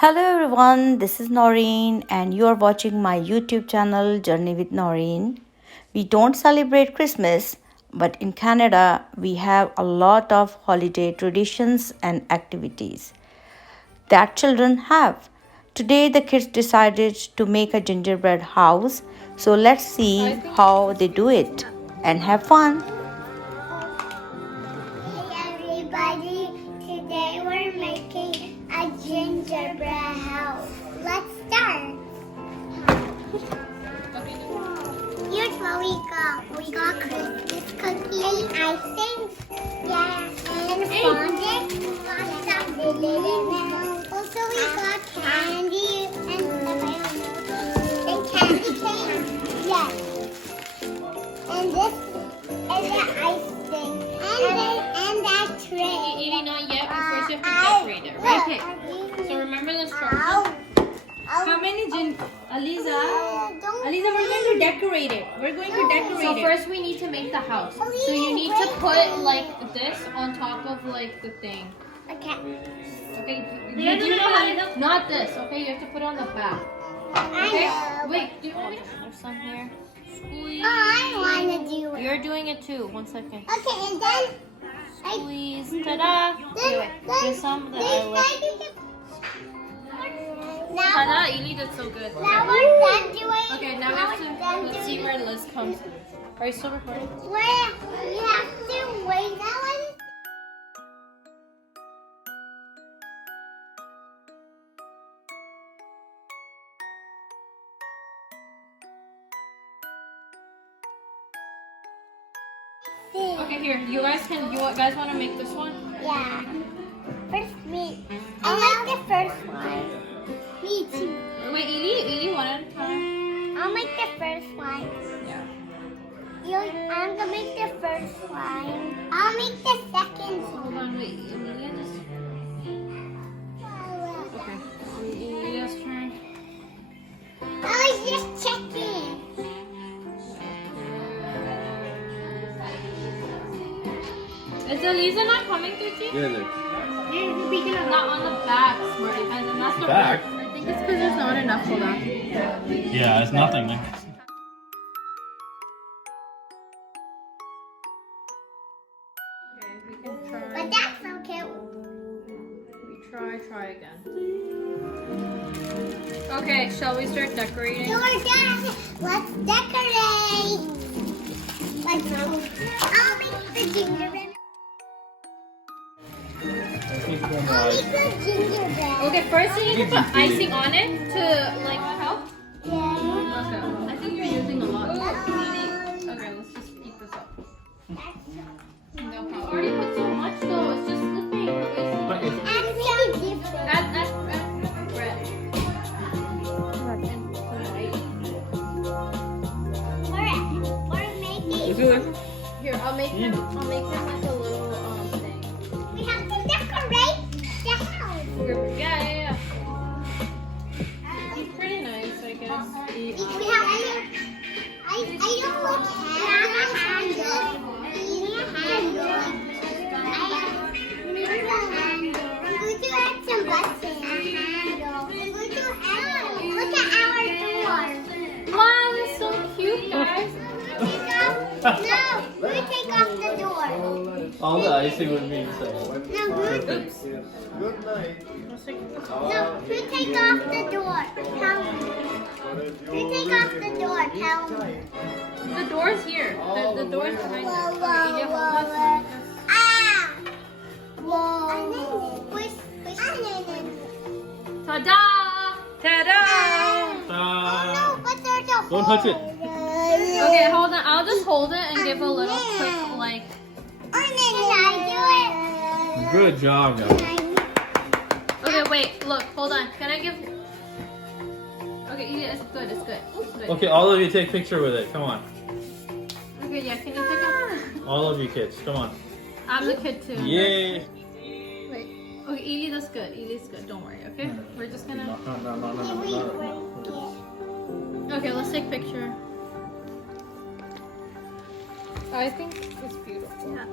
Hello everyone, this is Naureen and you are watching my YouTube channel Journey with Naureen. We don't celebrate Christmas, but in Canada we have a lot of holiday traditions and activities that children have. Today the kids decided to make a gingerbread house, so let's see how they do it and have fun. Hey everybody, today we're making a gingerbread house. Let's start. Here's what we got. We got Christmas cookies, icing, yeah, and fondant. We got some balloons. Also we got candy and candy cane. Yes. And this is the icing. And that tray. Eating not yet, but first you have to decorate it, right? Okay. So remember the instructions. How many Aliza, we're going to decorate it. We're going to decorate it. So first we need to make the house. So you need to put like this on top of like the thing. Okay. Okay. Do you know how to? Not this. Okay. You have to put it on the back. Okay. I know. Wait. Do you want me to? There's some here. Squeeze. I want to do it. You're doing it too. 1 second. Okay, and then Squeeze. Ta-da. There's some that I like. Now, Eli did so good. now we're done doing. Okay, now we have to let's see where Liz comes. Are you still recording? We have to wait that one. Okay, here. You guys want to make this one? Yeah. First me. I like the first one. Me too. Wait, Eli, one at a time. I'll make the first one. Yeah. I'm gonna make the first one. I'll make the second one. Hold on, wait. Amelia just. Okay. Amelia's turn. I was just checking. Is Eliza not coming through, G? Yeah, look. Not on the back, Smarty Pants. And that's the Back? I think it's because there's not enough. Hold on. Yeah, it's nothing. Like, Okay, we can try. But that's okay. We try again. Okay, shall we start decorating? So we're done. Let's decorate. Let's go. I'll make the gingerbread. I'll make the gingerbread. Okay, first you need to put icing on it to like help. Yeah. Okay. I think you're using a lot. Okay, let's just keep this up. No problem. I already put so much though. It's just slipping. but it's, And some different. Add bread. We're making. Here, I'll make him like a little thing. We have to decorate the house. Yeah. He's pretty nice, I guess. We have. I don't like handle. We need a handle. We need a handle. I'm going to add some buttons. A handle. I'm going to add. Look at our door. Wow, that's so cute, guys. No, we take off the door. all the icing would be inside. No, Oops. no, we take off the door. Tell me. We take off the door. Tell me. The door's here. The door's behind you. Whoa, Okay, you whoa, hold whoa, this. Ah! Whoa. Push. Ta-da! Ta-da! Oh no, but there's a hole. Don't touch it. Okay, hold on. I'll just hold it and give a little quick, like... Can I Good job, guys. do it? Okay, wait. Look, hold on. Can I give... Okay, yeah, it's good. It's good. It's good. Okay, all of you take picture with it. Come on. Okay, yeah. Can you pick up? All of you kids. Come on. I'm the kid too. Yay. Wait. Okay, Eli, that's good. Eli's good. Don't worry, okay? We're just gonna... No. Okay, let's take a picture. I think it's beautiful. Yeah.